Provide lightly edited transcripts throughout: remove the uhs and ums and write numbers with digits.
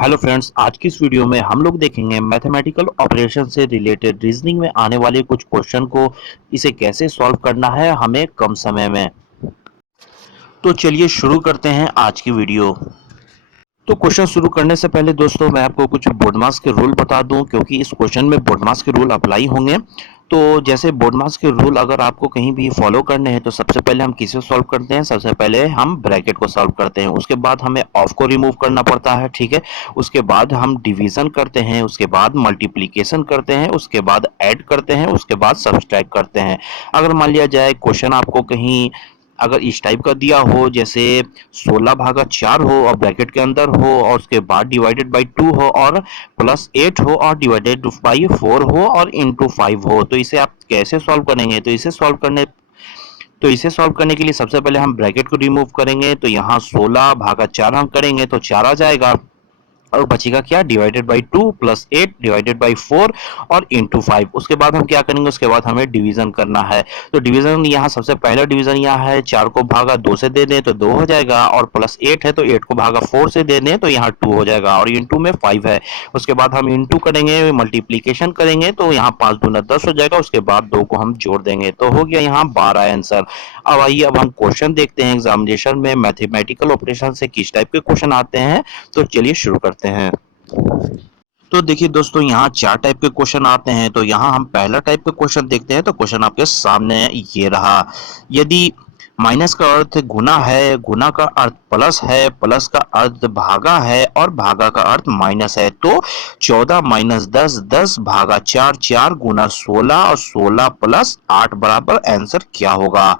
Hello friends, आज की इस वीडियो में हम लोग देखेंगे मैथमेटिकल ऑपरेशन से रिलेटेड रीजनिंग में आने वाले कुछ क्वेश्चन को इसे कैसे सॉल्व करना है हमें कम समय में। तो चलिए शुरू करते हैं आज की वीडियो। तो क्वेश्चन शुरू करने से पहले दोस्तों मैं आपको कुछ बोडमास के रूल बता दूं, क्योंकि इस क्वेश्चन में बोडमास के रूल अप्लाई होंगे। तो जैसे बोडमास के रूल अगर आपको कहीं भी फॉलो करने हैं तो सबसे पहले हम किसे सॉल्व करते हैं, सबसे पहले हम ब्रैकेट को सॉल्व करते हैं, उसके बाद हमें ऑफ को रिमूव करना पड़ता है, ठीक है। उसके बाद हम डिवीजन करते हैं, उसके बाद मल्टीप्लीकेशन करते हैं, उसके बाद ऐड करते हैं, उसके बाद सब्सट्रैक्ट करते हैं। अगर मान लिया जाए क्वेश्चन आपको कहीं अगर इस टाइप का दिया हो, जैसे 16/4 हो और ब्रैकेट के अंदर हो और उसके बाद डिवाइडेड बाई 2 हो और +8 हो और डिवाइडेड बाई 4 हो और इंटू 5 हो, तो इसे आप कैसे सॉल्व करेंगे? तो इसे सॉल्व करने के लिए सबसे पहले हम ब्रैकेट को रिमूव करेंगे। तो यहाँ 16/4 हम करेंगे तो 4 आ जाएगा और बचेगा क्या, डिवाइडेड बाई 2 +8 डिवाइडेड बाई 4 और इंटू 5। उसके बाद हम क्या करेंगे, उसके बाद हमें डिवीजन करना है। तो डिवीजन यहाँ सबसे पहला डिवीजन यहाँ है, 4 को भागा 2 से दे दें तो 2 हो जाएगा, और +8 है तो 8 को भागा 4 से दे दें तो यहाँ 2 हो जाएगा, और इंटू में 5 है। उसके बाद हम इंटू करेंगे, मल्टीप्लीकेशन करेंगे तो यहाँ 5 दूना 10 हो जाएगा, उसके बाद 2 को हम जोड़ देंगे तो हो गया यहाँ 12 आंसर। अब आइए अब हम क्वेश्चन देखते हैं एग्जामिनेशन में मैथमेटिकल ऑपरेशन से किस टाइप के क्वेश्चन आते हैं। तो चलिए शुरू करते हैं। तो देखिए दोस्तों, यहाँ 4 टाइप के क्वेश्चन आते हैं। तो यहाँ हम पहला टाइप के क्वेश्चन देखते हैं। तो क्वेश्चन आपके सामने ये रहा। यदि माइनस का अर्थ गुना है, गुना का अर्थ प्लस है, प्लस का अर्थ भागा है और भागा का अर्थ माइनस है, तो 14 माइनस 10, 10 भागा 4, 4 गुना 16 और 16 प्लस 8 बराबर आंसर क्या होगा?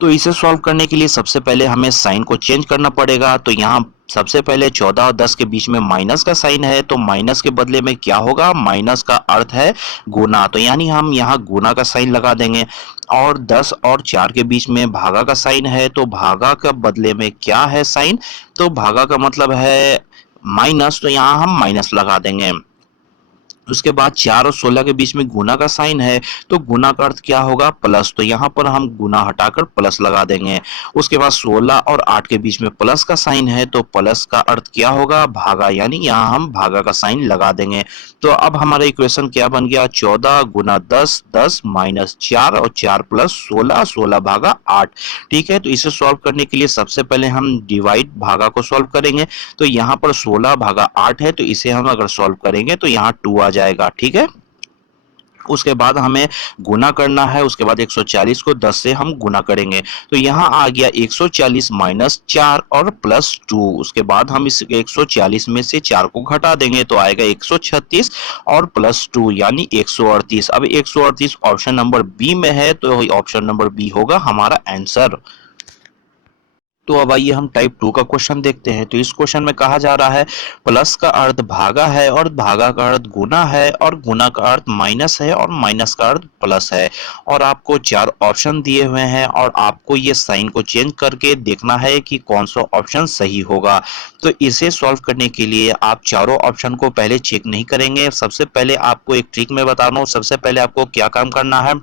तो इसे सॉल्व करने के लिए सबसे पहले हमें साइन को चेंज करना पड़ेगा। तो यहाँ सबसे पहले 14 और 10 के बीच में माइनस का साइन है, तो माइनस के बदले में क्या होगा, माइनस का अर्थ है गुना, तो यानी हम यहाँ गुना का साइन लगा देंगे। और 10 और 4 के बीच में भागा का साइन है, तो भागा का बदले में क्या है साइन, तो भागा का मतलब है माइनस, तो यहाँ हम माइनस लगा देंगे। उसके बाद 4 और 16 के बीच में गुना का साइन है, तो गुना का अर्थ क्या होगा, प्लस, तो यहाँ पर हम गुना हटाकर प्लस लगा देंगे। उसके बाद 16 और 8 के बीच में प्लस का साइन है, तो प्लस का अर्थ क्या होगा, भागा, यानी यहाँ हम भागा का साइन लगा देंगे। तो अब हमारा इक्वेशन क्या बन गया, 14 गुना 10, 10 माइनस 4 और 4 प्लस 16, 16 भागा 8। ठीक है, तो इसे सॉल्व करने के लिए सबसे पहले हम डिवाइड भागा को सॉल्व करेंगे। तो यहाँ पर 16/8 है, तो इसे हम अगर सॉल्व करेंगे तो यहाँ 2 आ जाएगा, ठीक है। उसके बाद हमें गुना करना है, उसके बाद 140 को 10 से हम गुना करेंगे, तो यहाँ आ गया 140 माइनस 4 और प्लस 2। उसके बाद हम इस 140 में से 4 को घटा देंगे तो आएगा 136 और प्लस 2 यानी 138। अब 138 ऑप्शन नंबर बी में है, तो ऑप्शन नंबर बी होगा हमारा आंसर। तो अब आइए हम टाइप 2 का क्वेश्चन देखते हैं। तो इस क्वेश्चन में कहा जा रहा है प्लस का अर्थ भागा है और भागा का अर्थ गुना है और गुना का अर्थ माइनस है और माइनस का अर्थ प्लस है, और आपको 4 ऑप्शन दिए हुए हैं और आपको ये साइन को चेंज करके देखना है कि कौन सा ऑप्शन सही होगा। तो इसे सॉल्व करने के लिए आप चारों ऑप्शन को पहले चेक नहीं करेंगे। सबसे पहले आपको एक ट्रिक में बता रहा हूँ, सबसे पहले आपको क्या काम करना है,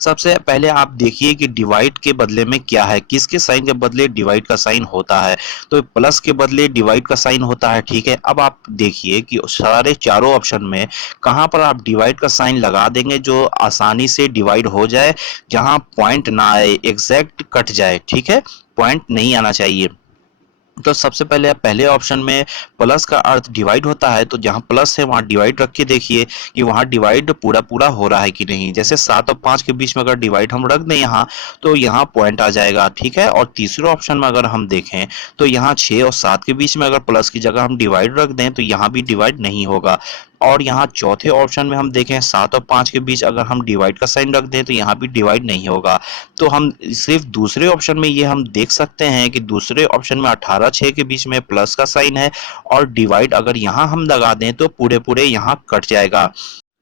सबसे पहले आप देखिए कि डिवाइड के बदले में क्या है, किसके साइन के बदले डिवाइड का साइन होता है, तो प्लस के बदले डिवाइड का साइन होता है, ठीक है। अब आप देखिए कि सारे चारों ऑप्शन में कहां पर आप डिवाइड का साइन लगा देंगे जो आसानी से डिवाइड हो जाए, जहां पॉइंट ना आए, एग्जैक्ट कट जाए, ठीक है, पॉइंट नहीं आना चाहिए। तो सबसे पहले पहले ऑप्शन में प्लस का अर्थ डिवाइड होता है, तो जहां प्लस है वहां डिवाइड रख के देखिए कि वहां डिवाइड पूरा पूरा हो रहा है कि नहीं। जैसे 7 और 5 के बीच में अगर डिवाइड हम रख दें यहाँ, तो यहाँ पॉइंट आ जाएगा, ठीक है। और तीसरे ऑप्शन में अगर हम देखें तो यहाँ 6 और 7 के बीच में अगर प्लस की जगह हम डिवाइड रख दें तो यहाँ भी डिवाइड नहीं होगा। और यहाँ चौथे ऑप्शन में हम देखें 7 और 5 के बीच अगर हम डिवाइड का साइन रख दें तो यहाँ भी डिवाइड नहीं होगा। तो हम सिर्फ दूसरे ऑप्शन में ये हम देख सकते हैं कि दूसरे ऑप्शन में 18 6 के बीच में प्लस का साइन है और डिवाइड अगर यहाँ हम लगा दें तो पूरे पूरे यहाँ कट जाएगा।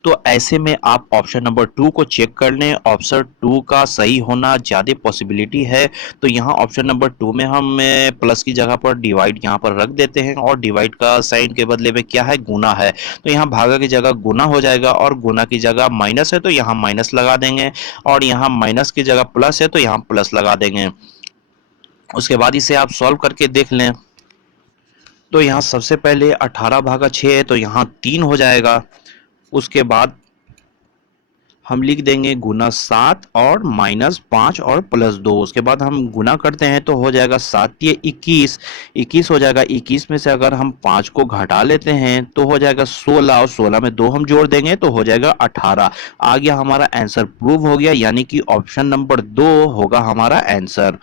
तो ऐसे में आप ऑप्शन नंबर 2 को चेक कर लें, ऑप्शन 2 का सही होना ज़्यादा पॉसिबिलिटी है। तो यहाँ ऑप्शन नंबर 2 में हम प्लस की जगह पर डिवाइड यहाँ पर रख देते हैं और डिवाइड का साइन के बदले में क्या है, गुना है, तो यहाँ भागा की जगह गुना हो जाएगा और गुना की जगह माइनस है तो यहाँ माइनस लगा देंगे, और यहाँ माइनस की जगह प्लस है तो यहाँ प्लस लगा देंगे। उसके बाद इसे आप सॉल्व करके देख लें। तो यहाँ सबसे पहले 18 भागा 6 है तो यहाँ 3 हो जाएगा। उसके बाद हम लिख देंगे गुना 7 और -5 और +2। उसके बाद हम गुना करते हैं तो हो जाएगा 7 ये 21, 21 हो जाएगा। 21 में से अगर हम 5 को घटा लेते हैं तो हो जाएगा 16 और 16 में 2 हम जोड़ देंगे तो हो जाएगा 18। आ गया हमारा आंसर, प्रूव हो गया, यानी कि ऑप्शन नंबर 2 होगा हमारा आंसर।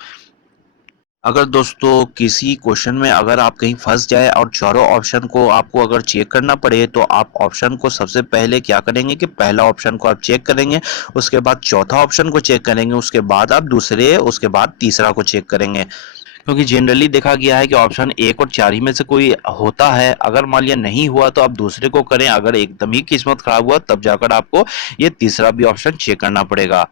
अगर दोस्तों किसी क्वेश्चन में अगर आप कहीं फंस जाए और चारों ऑप्शन को आपको अगर चेक करना पड़े तो आप ऑप्शन को सबसे पहले क्या करेंगे कि पहला ऑप्शन को आप चेक करेंगे, उसके बाद चौथा ऑप्शन को चेक करेंगे, उसके बाद आप दूसरे, उसके बाद तीसरा को चेक करेंगे। क्योंकि जनरली देखा गया है कि ऑप्शन 1 और 4 ही में से कोई होता है। अगर मान लिया नहीं हुआ तो आप दूसरे को करें, अगर एकदम ही किस्मत खराब हुआ तब जाकर आपको ये तीसरा भी ऑप्शन चेक करना पड़ेगा।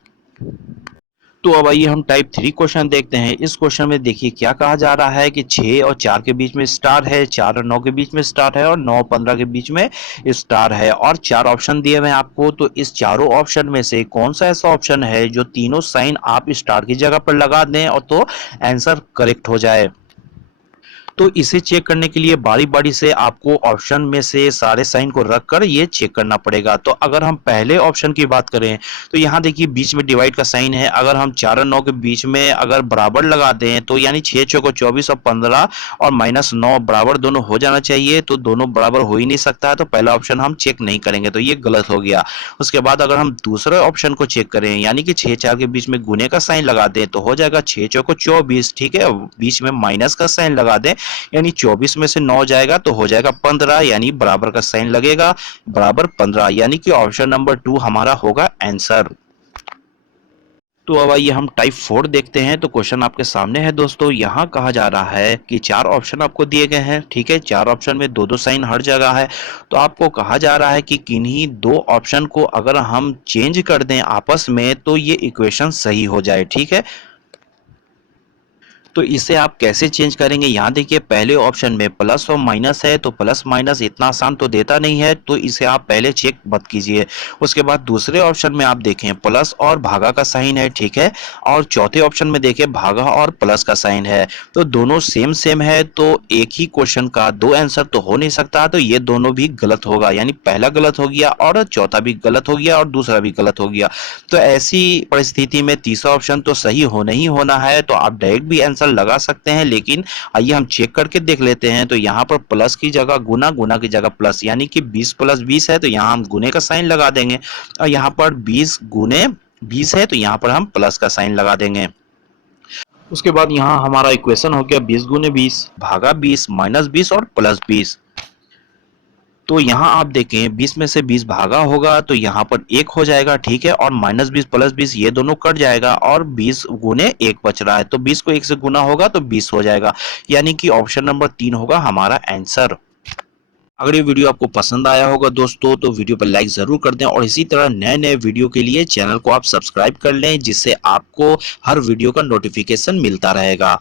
तो अब आइए हम टाइप 3 क्वेश्चन देखते हैं। इस क्वेश्चन में देखिए क्या कहा जा रहा है कि 6 और 4 के बीच में स्टार है, 4 और 9 के बीच में स्टार है और 9 और 15 के बीच में स्टार है और 4 ऑप्शन दिए हुए हैं आपको। तो इस चारों ऑप्शन में से कौन सा ऐसा ऑप्शन है जो तीनों साइन आप स्टार की जगह पर लगा दें और तो आंसर करेक्ट हो जाए। तो इसे चेक करने के लिए बारी बारी से आपको ऑप्शन में से सारे साइन को रखकर ये चेक करना पड़ेगा। तो अगर हम पहले ऑप्शन की बात करें तो यहाँ देखिए बीच में डिवाइड का साइन है। अगर हम 4 और 9 के बीच में अगर बराबर लगा दें तो यानी 6 चौको 24 और 15 और -9 बराबर दोनों हो जाना चाहिए। तो दोनों बराबर हो ही नहीं सकता है, तो पहला ऑप्शन हम चेक नहीं करेंगे, तो ये गलत हो गया। उसके बाद अगर हम दूसरे ऑप्शन को चेक करें यानी कि 6 4 के बीच में गुने का साइन लगा दें तो हो जाएगा 6 चौको 24, ठीक है, बीच में माइनस का साइन लगा दें यानी 24 में से 9 जाएगा तो हो जाएगा 15, यानी बराबर का साइन लगेगा, बराबर 15, यानी कि ऑप्शन नंबर 2 हमारा होगा आंसर। तो अब आइए हम टाइप 4 देखते हैं। तो क्वेश्चन आपके सामने है दोस्तों। यहाँ कहा जा रहा है कि 4 ऑप्शन आपको दिए गए हैं, ठीक है, 4 ऑप्शन में दो दो साइन हर जगह है। तो आपको कहा जा रहा है कि किन्हीं दो ऑप्शन को अगर हम चेंज कर दें आपस में तो ये इक्वेशन सही हो जाए, ठीक है। तो इसे आप कैसे चेंज करेंगे, यहाँ देखिए पहले ऑप्शन में प्लस और माइनस है तो प्लस माइनस इतना आसान तो देता नहीं है, तो इसे आप पहले चेक मत कीजिए। उसके बाद दूसरे ऑप्शन में आप देखें प्लस और भागा का साइन है, ठीक है, और चौथे ऑप्शन में देखें भागा और प्लस का साइन है। तो दोनों सेम सेम है, तो एक ही क्वेश्चन का दो आंसर तो हो नहीं सकता, तो ये दोनों भी गलत होगा, यानी पहला गलत हो गया और चौथा भी गलत हो गया और दूसरा भी गलत हो गया। तो ऐसी परिस्थिति में तीसरा ऑप्शन तो सही होना ही होना है। तो आप डायरेक्ट भी आंसर लगा सकते हैं, लेकिन आइए हम चेक करके देख लेते हैं। तो यहाँ पर प्लस की जगह गुना, गुना की जगह प्लस, यानी कि 20 + 20 है तो यहाँ हम गुने का साइन लगा देंगे, और यहाँ पर 20 गुने 20 है तो यहाँ पर हम प्लस का साइन लगा देंगे। उसके बाद यहाँ हमारा इक्वेशन हो गया 20 गुने 20 भागा 20 -20 और +20। तो यहाँ आप देखें 20 में से 20 भागा होगा तो यहाँ पर 1 हो जाएगा, ठीक है, और -20 + 20 ये दोनों कट जाएगा और 20 गुने 1 बच रहा है, तो 20 को 1 से गुना होगा तो 20 हो जाएगा, यानी कि ऑप्शन नंबर 3 होगा हमारा आंसर। अगर ये वीडियो आपको पसंद आया होगा दोस्तों तो वीडियो पर लाइक जरूर कर दें और इसी तरह नए नए वीडियो के लिए चैनल को आप सब्सक्राइब कर लें, जिससे आपको हर वीडियो का नोटिफिकेशन मिलता रहेगा।